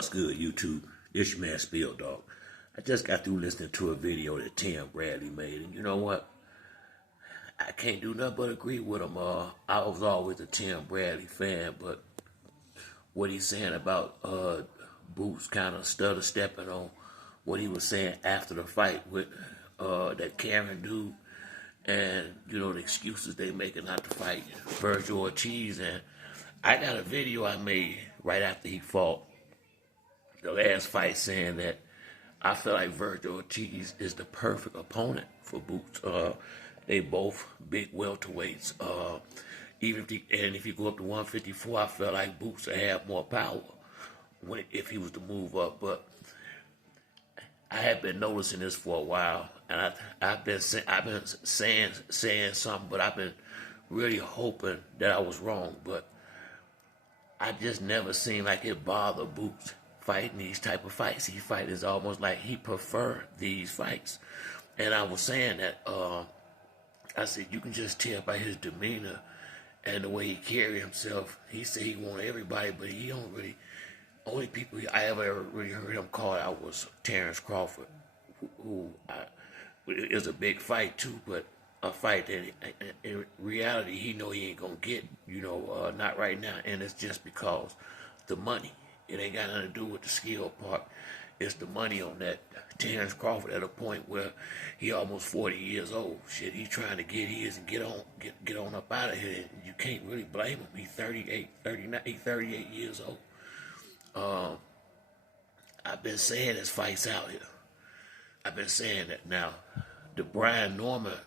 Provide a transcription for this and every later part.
What's good, YouTube? This your man Spill Dog. I just got through listening to a video that Tim Bradley made, and you know what? I can't do nothing but agree with him. I was always a Tim Bradley fan, but what he's saying about Boots kind of stutter stepping on what he was saying after the fight with that Karen dude, and you know the excuses they making not to fight Vergil Ortiz. And I got a video I made right after he fought the last fight saying that I feel like Vergil Ortiz is the perfect opponent for Boots. They both big welterweights. Even if you go up to 154, I felt like Boots would have more power if he was to move up. But I have been noticing this for a while, and I've been saying something, but I've been really hoping that I was wrong. But I just never seemed like it bothered Boots fighting these type of fights. He fight is almost like he prefer these fights. And I was saying that I said you can just tell by his demeanor and the way he carry himself. He said he want everybody, but he don't really. Only people I ever really heard him call out was Terrence Crawford, who is a big fight too, but a fight that in reality he know he ain't gonna get. Not right now, and it's just because the money. It ain't got nothing to do with the skill part. It's the money on that. Terrence Crawford at a point where he almost 40 years old. Shit, he trying to get his and get on up out of here. You can't really blame him. He's 38 years old. I've been saying this fight's out here. I've been saying that now. The Brian Norman,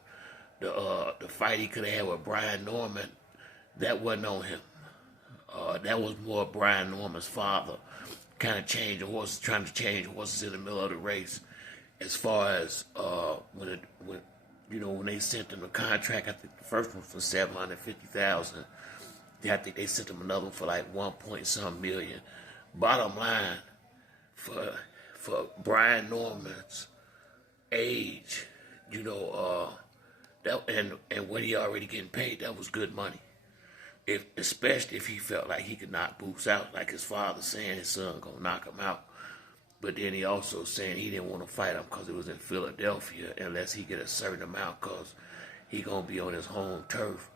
the fight he could have had with Brian Norman, that wasn't on him. That was more Brian Norman's father, kind of trying to change horses in the middle of the race. As far as when they sent him the contract, I think the first one for $750,000. I think they sent him another one for like 1 million. Bottom line, for Brian Norman's age, that and what he already getting paid, that was good money. Especially if he felt like he could knock Boots out, like his father saying his son gonna knock him out. But then he also saying he didn't want to fight him because it was in Philadelphia unless he get a certain amount because he gonna be on his home turf.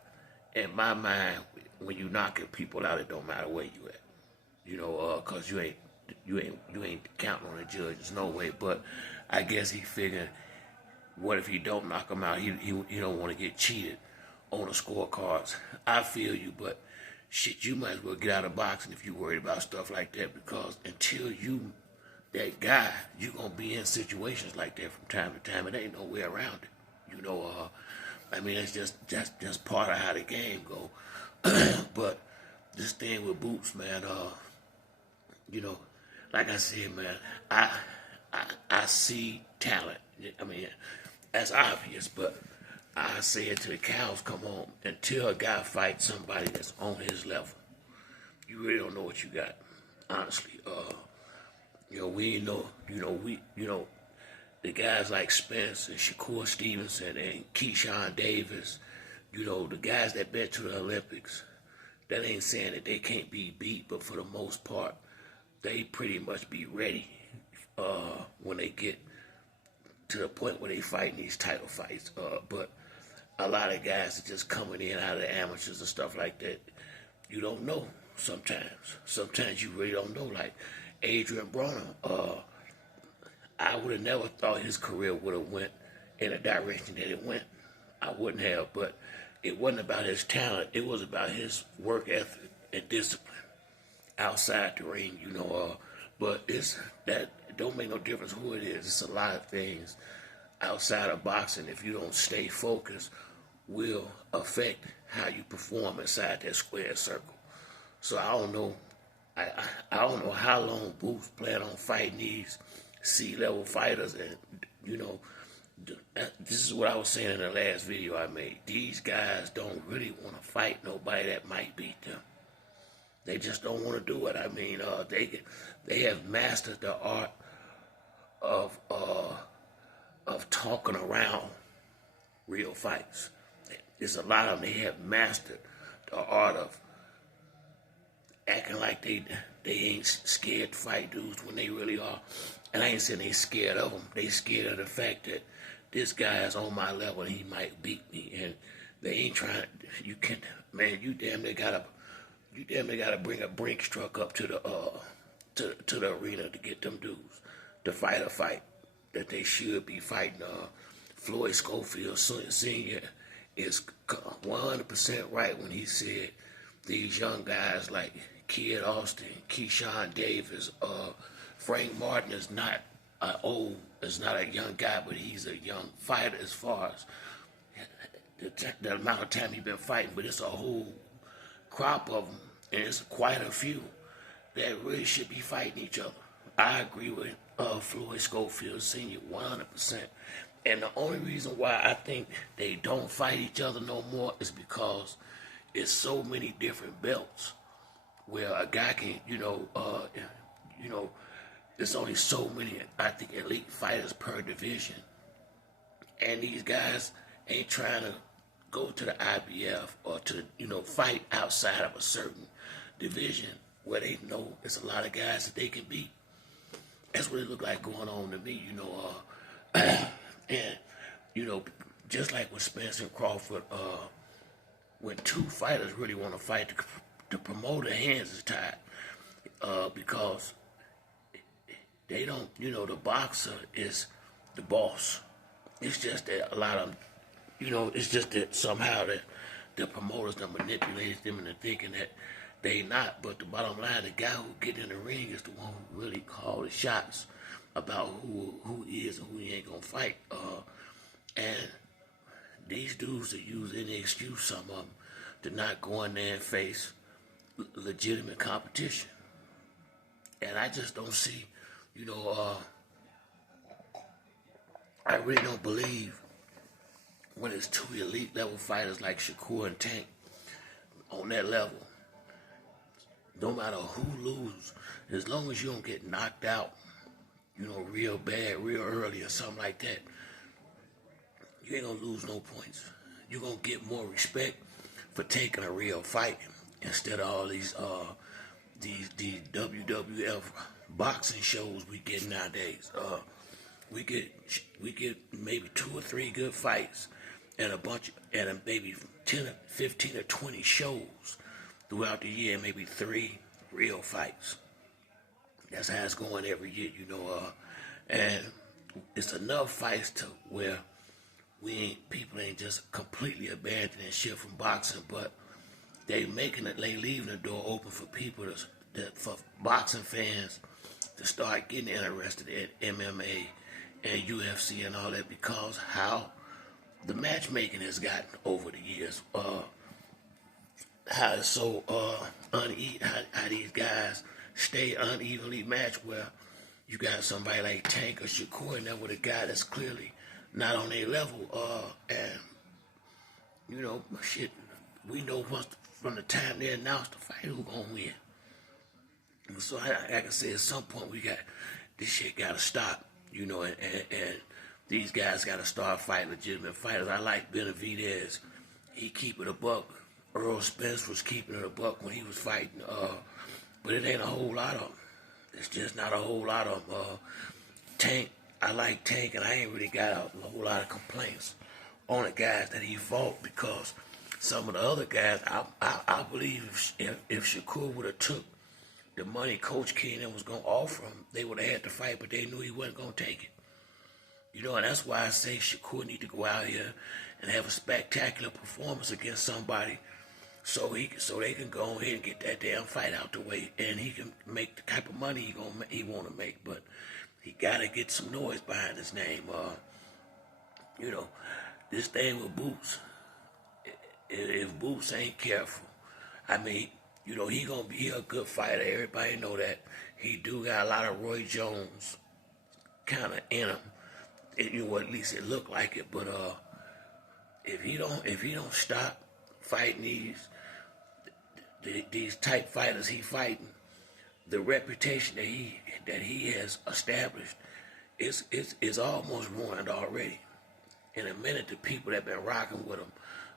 In my mind, when you knocking people out, it don't matter where you at, because you ain't counting on the judges, no way. But I guess he figured, what if he don't knock him out? He don't want to get cheated on the scorecards. I feel you, but shit, you might as well get out of boxing if you're worried about stuff like that, because until you that guy, you're gonna be in situations like that from time to time. It ain't no way around it. I mean, it's just part of how the game go. But this thing with Boots, man, like I said, man, I see talent. I mean, that's obvious, but I say it till the cows come home. Until a guy fights somebody that's on his level, you really don't know what you got. Honestly, we know, the guys like Spence and Shakur Stevenson and Keyshawn Davis, the guys that bet to the Olympics. That ain't saying that they can't be beat, but for the most part, they pretty much be ready when they get to the point where they fight these title fights. But a lot of guys are just coming in out of the amateurs and stuff like that. You don't know sometimes. Sometimes you really don't know. Like Adrian Broner, I would have never thought his career would have went in a direction that it went. I wouldn't have, but it wasn't about his talent. It was about his work ethic and discipline outside the ring, But it don't make no difference who it is. It's a lot of things outside of boxing, if you don't stay focused, will affect how you perform inside that square circle. So I don't know. I don't know how long Boots plan on fighting these C-level fighters, and this is what I was saying in the last video I made. These guys don't really want to fight nobody that might beat them. They just don't want to do it. I mean, they have mastered the art of talking around real fights. There's a lot of them. They have mastered the art of acting like they they ain't scared to fight dudes when they really are. And I ain't saying they scared of them. They scared of the fact that this guy is on my level and he might beat me. And they ain't trying. You can, man. You damn near gotta bring a Brinks truck up to the arena to get them dudes to fight a fight that they should be fighting. Floyd Schofield Sr. is 100% right when he said these young guys like Kid Austin, Keyshawn Davis, Frank Martin is not is not a young guy, but he's a young fighter as far as the amount of time he's been fighting. But it's a whole crop of them, and it's quite a few that really should be fighting each other. I agree with Floyd Schofield Sr. 100%. And the only reason why I think they don't fight each other no more is because it's so many different belts where a guy can, there's only so many, I think, elite fighters per division. And these guys ain't trying to go to the IBF or to, fight outside of a certain division where they know there's a lot of guys that they can beat. That's what it looked like going on to me, and, just like with Spence and Crawford, when two fighters really want to fight, the promoter hands is tied because they don't, the boxer is the boss. It's just that a lot of them, it's just that somehow that the promoters that manipulates them into thinking that they not. But the bottom line, the guy who get in the ring is the one who really call the shots about who he is and who he ain't gonna fight. And these dudes that use any excuse, some of them, to not go in there and face legitimate competition. And I just don't see, I really don't believe when it's two elite level fighters like Shakur and Tank on that level. No matter who loses, as long as you don't get knocked out, real bad, real early or something like that, you ain't gonna lose no points. You're gonna get more respect for taking a real fight instead of all these WWF boxing shows we get nowadays. We get maybe 2 or 3 good fights and maybe 10 or 15 or 20 shows throughout the year, maybe 3 real fights. That's how it's going every year, and it's enough fights to where people ain't just completely abandoning shit from boxing, but they leaving the door open for people for boxing fans to start getting interested in MMA and UFC and all that, because how the matchmaking has gotten over the years, how it's so uneven, how these guys stay unevenly matched, where you got somebody like Tank or Shakur in there with a guy that's clearly not on their level, and shit, we know from the time they announced the fight who's gonna win. So like I said, at some point this shit gotta stop, and these guys gotta start fighting legitimate fighters. I like Benavidez, he keep it a buck. Earl Spence was keeping it a buck when he was fighting, but it ain't a whole lot of them. It's just not a whole lot of them. Tank, I like Tank, and I ain't really got a whole lot of complaints on the guys that he fought, because some of the other guys, I believe if Shakur would have took the money Coach Keenan was going to offer him, they would have had to fight, but they knew he wasn't going to take it. And that's why I say Shakur need to go out here and have a spectacular performance against somebody so they can go ahead and get that damn fight out the way, and he can make the type of money he want to make. But he got to get some noise behind his name. This thing with Boots, if Boots ain't careful, I mean, he gonna be a good fighter. Everybody know that. He do got a lot of Roy Jones kind of in him. At least it look like it. But if he don't stop fighting these type fighters he fighting, the reputation that he has established is almost ruined already. In a minute, the people that been rocking with him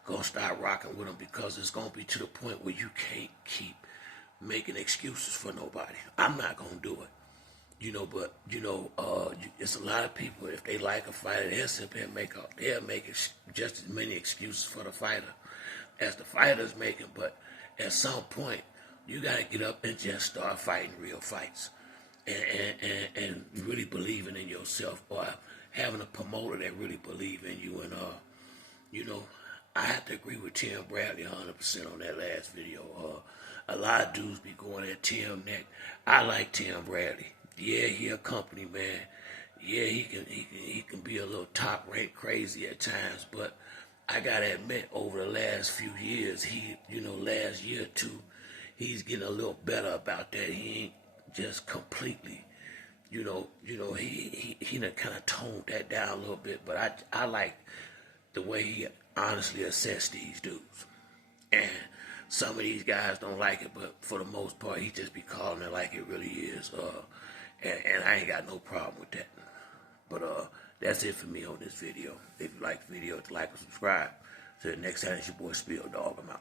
gonna start rocking with him, because it's gonna be to the point where you can't keep making excuses for nobody. I'm not gonna do it. But it's a lot of people. If they like a fighter, they'll sit there and they'll make just as many excuses for the fighter as the fighter's making. But at some point, you gotta get up and just start fighting real fights, and really believing in yourself, or having a promoter that really believe in you. And I have to agree with Tim Bradley 100% on that last video. A lot of dudes be going at Tim neck. I like Tim Bradley. Yeah, he a company man. Yeah, he can be a little top rank crazy at times, but I gotta admit, over the last few years, last year or two, he's getting a little better about that. He ain't just completely, he done kind of toned that down a little bit. But I like the way he honestly assessed these dudes. And some of these guys don't like it, but for the most part, he just be calling it like it really is. And I ain't got no problem with that. But that's it for me on this video. If you like the video, like and subscribe. Till the next time, it's your boy Spill Dog. I'm out.